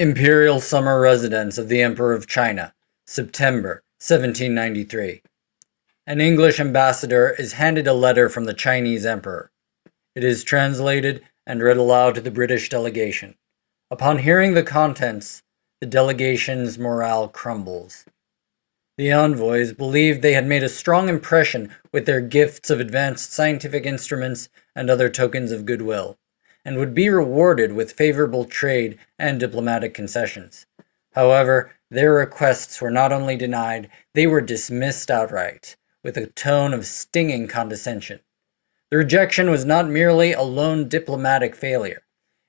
Imperial Summer Residence of the Emperor of China, September 1793. An English ambassador is handed a letter from the Chinese emperor. It is translated and read aloud to the British delegation. Upon hearing the contents, the delegation's morale crumbles. The envoys believed they had made a strong impression with their gifts of advanced scientific instruments and other tokens of goodwill, and would be rewarded with favorable trade and diplomatic concessions. However, their requests were not only denied, they were dismissed outright, with a tone of stinging condescension. The rejection was not merely a lone diplomatic failure.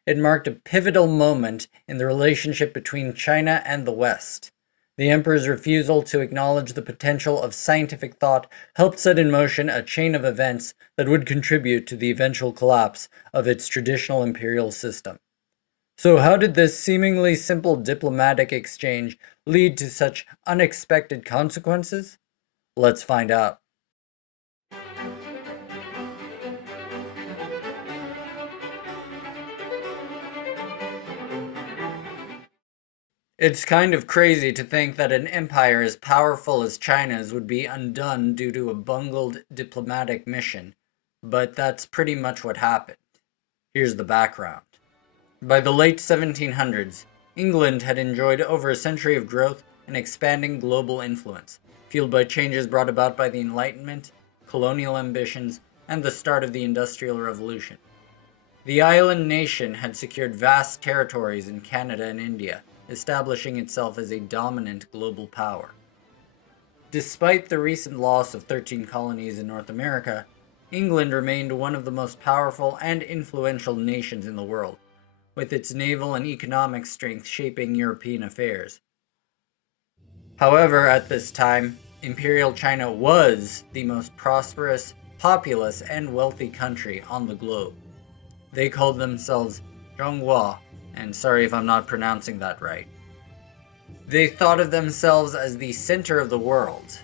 It marked a pivotal moment in the relationship between China and the West. The emperor's refusal to acknowledge the potential of scientific thought helped set in motion a chain of events that would contribute to the eventual collapse of its traditional imperial system. So how did this seemingly simple diplomatic exchange lead to such unexpected consequences? Let's find out. It's kind of crazy to think that an empire as powerful as China's would be undone due to a bungled diplomatic mission, but that's pretty much what happened. Here's the background. By the late 1700s, England had enjoyed over a century of growth and expanding global influence, fueled by changes brought about by the Enlightenment, colonial ambitions, and the start of the Industrial Revolution. The island nation had secured vast territories in Canada and India, establishing itself as a dominant global power. Despite the recent loss of 13 colonies in North America, England remained one of the most powerful and influential nations in the world, with its naval and economic strength shaping European affairs. However, at this time, Imperial China was the most prosperous, populous, and wealthy country on the globe. They called themselves Zhongguo, and sorry if I'm not pronouncing that right. They thought of themselves as the center of the world.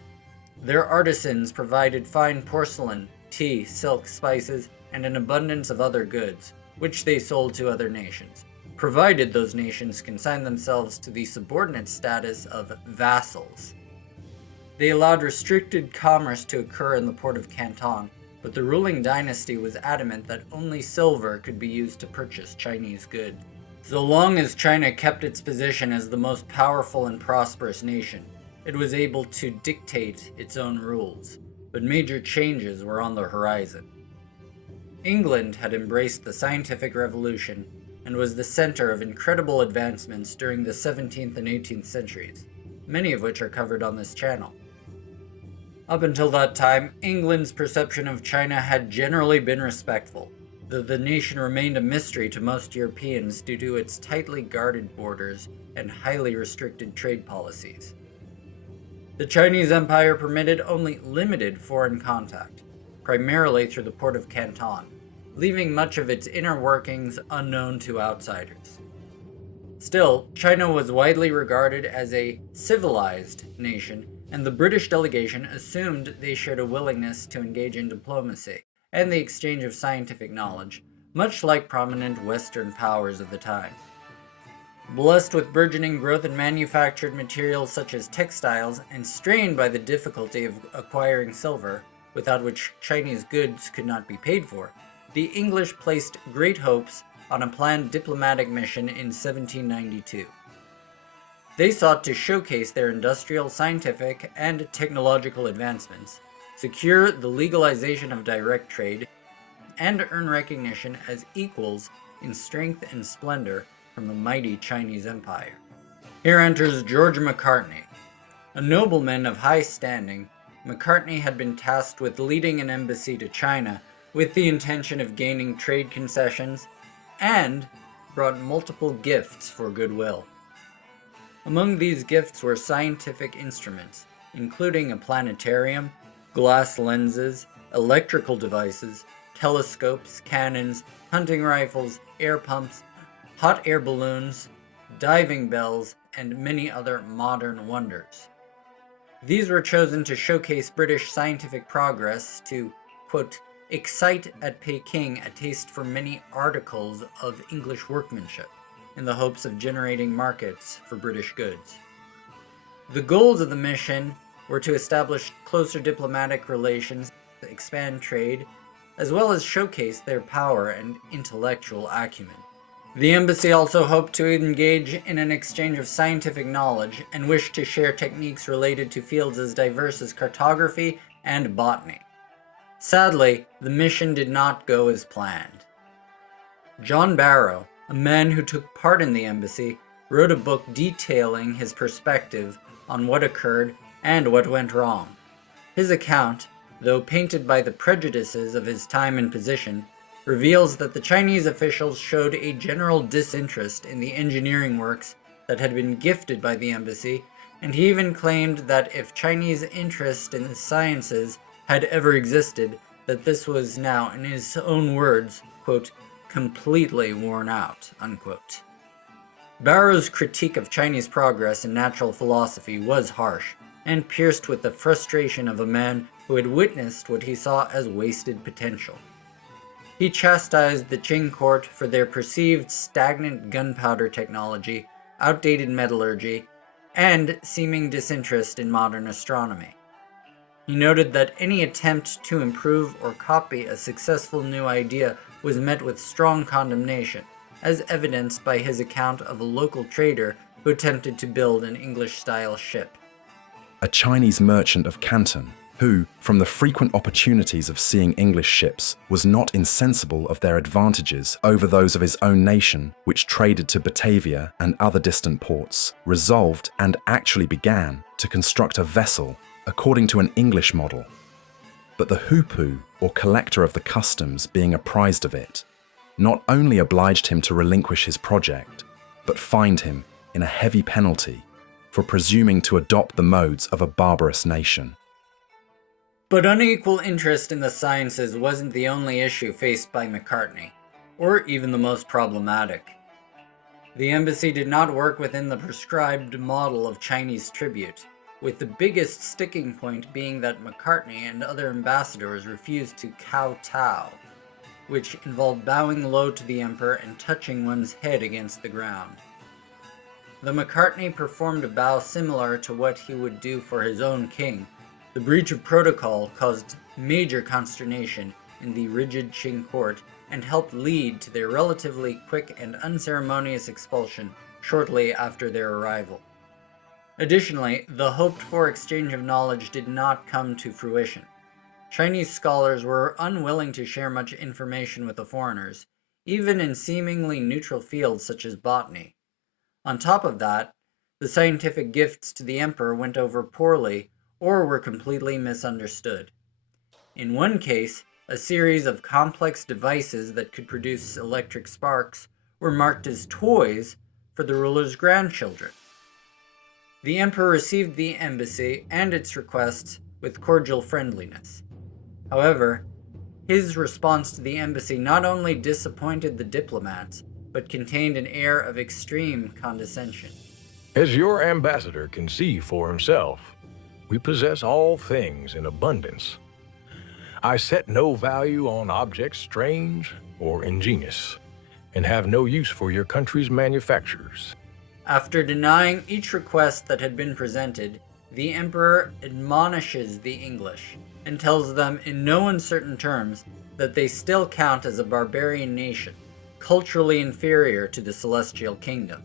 Their artisans provided fine porcelain, tea, silk, spices, and an abundance of other goods, which they sold to other nations, provided those nations consigned themselves to the subordinate status of vassals. They allowed restricted commerce to occur in the port of Canton, but the ruling dynasty was adamant that only silver could be used to purchase Chinese goods. So long as China kept its position as the most powerful and prosperous nation, it was able to dictate its own rules, but major changes were on the horizon. England had embraced the scientific revolution and was the center of incredible advancements during the 17th and 18th centuries, many of which are covered on this channel. Up until that time, England's perception of China had generally been respectful, though the nation remained a mystery to most Europeans due to its tightly guarded borders and highly restricted trade policies. The Chinese Empire permitted only limited foreign contact, primarily through the port of Canton, leaving much of its inner workings unknown to outsiders. Still, China was widely regarded as a civilized nation, and the British delegation assumed they shared a willingness to engage in diplomacy and the exchange of scientific knowledge, much like prominent Western powers of the time. Blessed with burgeoning growth in manufactured materials such as textiles and strained by the difficulty of acquiring silver, without which Chinese goods could not be paid for, the English placed great hopes on a planned diplomatic mission in 1792. They sought to showcase their industrial, scientific, and technological advancements, secure the legalization of direct trade, and earn recognition as equals in strength and splendor from the mighty Chinese Empire. Here enters George Macartney. A nobleman of high standing, Macartney had been tasked with leading an embassy to China with the intention of gaining trade concessions, and brought multiple gifts for goodwill. Among these gifts were scientific instruments, including a planetarium, glass lenses, electrical devices, telescopes, cannons, hunting rifles, air pumps, hot air balloons, diving bells, and many other modern wonders. These were chosen to showcase British scientific progress to, quote, excite at Peking a taste for many articles of English workmanship, in the hopes of generating markets for British goods. The goals of the mission were to establish closer diplomatic relations, expand trade, as well as showcase their power and intellectual acumen. The embassy also hoped to engage in an exchange of scientific knowledge and wished to share techniques related to fields as diverse as cartography and botany. Sadly, the mission did not go as planned. John Barrow, a man who took part in the embassy, wrote a book detailing his perspective on what occurred and what went wrong. His account, though painted by the prejudices of his time and position, reveals that the Chinese officials showed a general disinterest in the engineering works that had been gifted by the embassy, and he even claimed that if Chinese interest in the sciences had ever existed, that this was now, in his own words, quote, completely worn out, unquote. Barrow's critique of Chinese progress in natural philosophy was harsh, and pierced with the frustration of a man who had witnessed what he saw as wasted potential. He chastised the Qing court for their perceived stagnant gunpowder technology, outdated metallurgy, and seeming disinterest in modern astronomy. He noted that any attempt to improve or copy a successful new idea was met with strong condemnation, as evidenced by his account of a local trader who attempted to build an English-style ship. A Chinese merchant of Canton, who, from the frequent opportunities of seeing English ships, was not insensible of their advantages over those of his own nation, which traded to Batavia and other distant ports, resolved and actually began to construct a vessel according to an English model. But the hoopoe, or collector of the customs, being apprised of it, not only obliged him to relinquish his project, but fined him in a heavy penalty for presuming to adopt the modes of a barbarous nation. But unequal interest in the sciences wasn't the only issue faced by Macartney, or even the most problematic. The embassy did not work within the prescribed model of Chinese tribute, with the biggest sticking point being that Macartney and other ambassadors refused to kowtow, which involved bowing low to the emperor and touching one's head against the ground. Though Macartney performed a bow similar to what he would do for his own king, the breach of protocol caused major consternation in the rigid Qing court and helped lead to their relatively quick and unceremonious expulsion shortly after their arrival. Additionally, the hoped-for exchange of knowledge did not come to fruition. Chinese scholars were unwilling to share much information with the foreigners, even in seemingly neutral fields such as botany. On top of that, the scientific gifts to the emperor went over poorly or were completely misunderstood. In one case, a series of complex devices that could produce electric sparks were marked as toys for the ruler's grandchildren. The emperor received the embassy and its requests with cordial friendliness. However, his response to the embassy not only disappointed the diplomats, but contained an air of extreme condescension. As your ambassador can see for himself, we possess all things in abundance. I set no value on objects strange or ingenious, and have no use for your country's manufactures. After denying each request that had been presented, the emperor admonishes the English and tells them in no uncertain terms that they still count as a barbarian nation, culturally inferior to the Celestial Kingdom.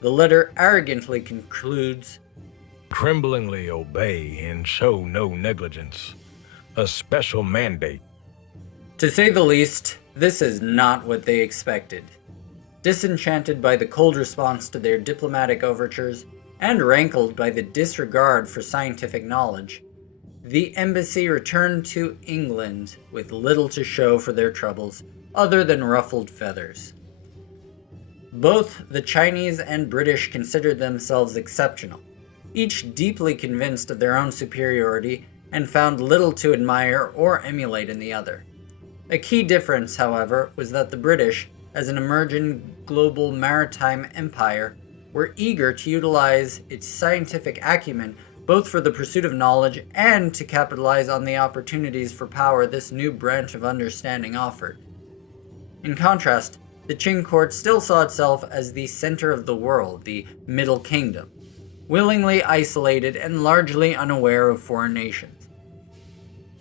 The letter arrogantly concludes, Tremblingly obey and show no negligence. A special mandate. To say the least, this is not what they expected. Disenchanted by the cold response to their diplomatic overtures, and rankled by the disregard for scientific knowledge, the embassy returned to England with little to show for their troubles other than ruffled feathers. Both the Chinese and British considered themselves exceptional, each deeply convinced of their own superiority and found little to admire or emulate in the other. A key difference, however, was that the British, as an emerging global maritime empire, were eager to utilize its scientific acumen both for the pursuit of knowledge and to capitalize on the opportunities for power this new branch of understanding offered. In contrast, the Qing court still saw itself as the center of the world, the Middle Kingdom, willingly isolated and largely unaware of foreign nations.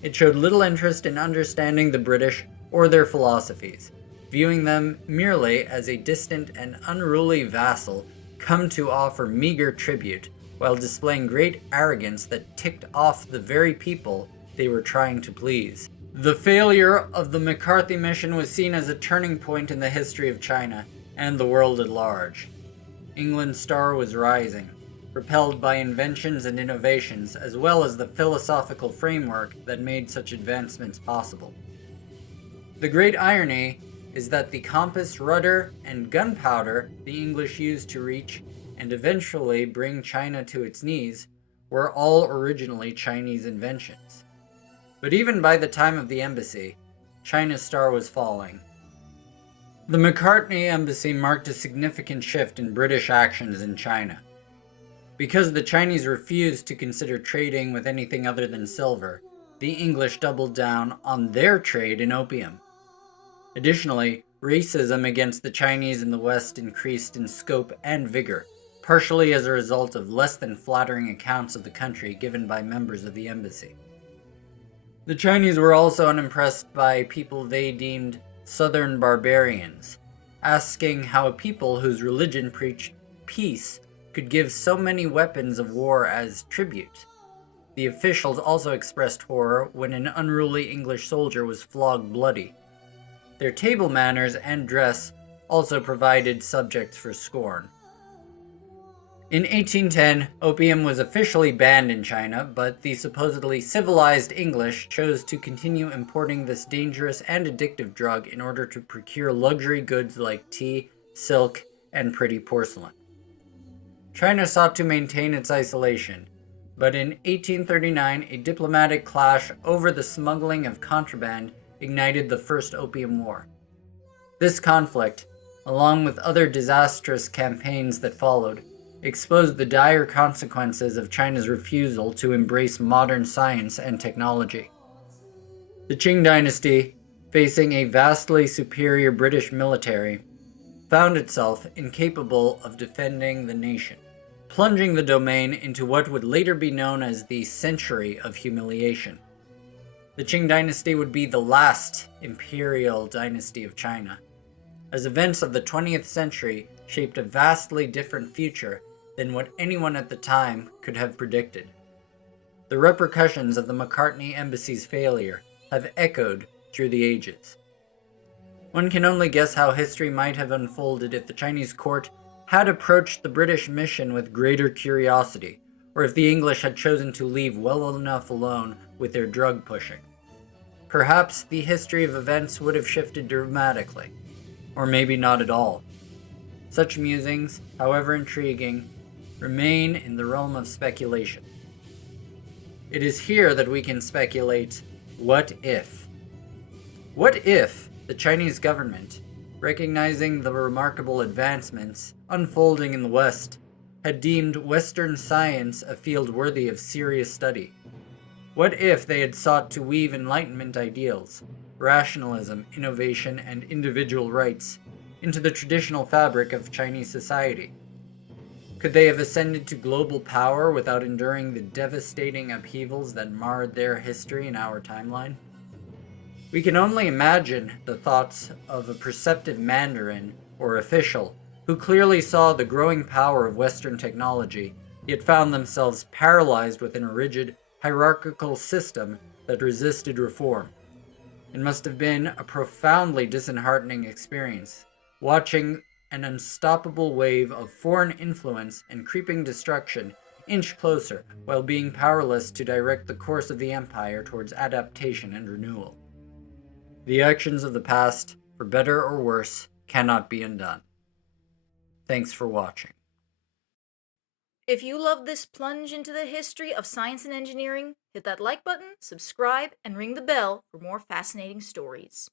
It showed little interest in understanding the British or their philosophies, viewing them merely as a distant and unruly vassal come to offer meager tribute, while displaying great arrogance that ticked off the very people they were trying to please. The failure of the McCarthy mission was seen as a turning point in the history of China and the world at large. England's star was rising, propelled by inventions and innovations, as well as the philosophical framework that made such advancements possible. The great irony is that the compass, rudder, and gunpowder the English used to reach and eventually bring China to its knees were all originally Chinese inventions. But even by the time of the embassy, China's star was falling. The Macartney embassy marked a significant shift in British actions in China. Because the Chinese refused to consider trading with anything other than silver, the English doubled down on their trade in opium. Additionally, racism against the Chinese in the West increased in scope and vigor, partially as a result of less than flattering accounts of the country given by members of the embassy. The Chinese were also unimpressed by people they deemed Southern barbarians, asking how a people whose religion preached peace could give so many weapons of war as tribute. The officials also expressed horror when an unruly English soldier was flogged bloody. Their table manners and dress also provided subjects for scorn. In 1810, opium was officially banned in China, but the supposedly civilized English chose to continue importing this dangerous and addictive drug in order to procure luxury goods like tea, silk, and pretty porcelain. China sought to maintain its isolation, but in 1839, a diplomatic clash over the smuggling of contraband ignited the First Opium War. This conflict, along with other disastrous campaigns that followed, exposed the dire consequences of China's refusal to embrace modern science and technology. The Qing dynasty, facing a vastly superior British military, found itself incapable of defending the nation, plunging the domain into what would later be known as the Century of Humiliation. The Qing dynasty would be the last imperial dynasty of China, as events of the 20th century shaped a vastly different future than what anyone at the time could have predicted. The repercussions of the Macartney embassy's failure have echoed through the ages. One can only guess how history might have unfolded if the Chinese court had approached the British mission with greater curiosity, or if the English had chosen to leave well enough alone with their drug pushing. Perhaps the history of events would have shifted dramatically, or maybe not at all. Such musings, however intriguing, remain in the realm of speculation. It is here that we can speculate, what if? What if the Chinese government, recognizing the remarkable advancements unfolding in the West, had deemed Western science a field worthy of serious study? What if they had sought to weave Enlightenment ideals, rationalism, innovation, and individual rights into the traditional fabric of Chinese society? Could they have ascended to global power without enduring the devastating upheavals that marred their history in our timeline? We can only imagine the thoughts of a perceptive Mandarin or official who clearly saw the growing power of Western technology, yet found themselves paralyzed within a rigid, hierarchical system that resisted reform. It must have been a profoundly disheartening experience, watching an unstoppable wave of foreign influence and creeping destruction inch closer while being powerless to direct the course of the empire towards adaptation and renewal. The actions of the past, for better or worse, cannot be undone. Thanks for watching. If you love this plunge into the history of science and engineering, hit that like button, subscribe, and ring the bell for more fascinating stories.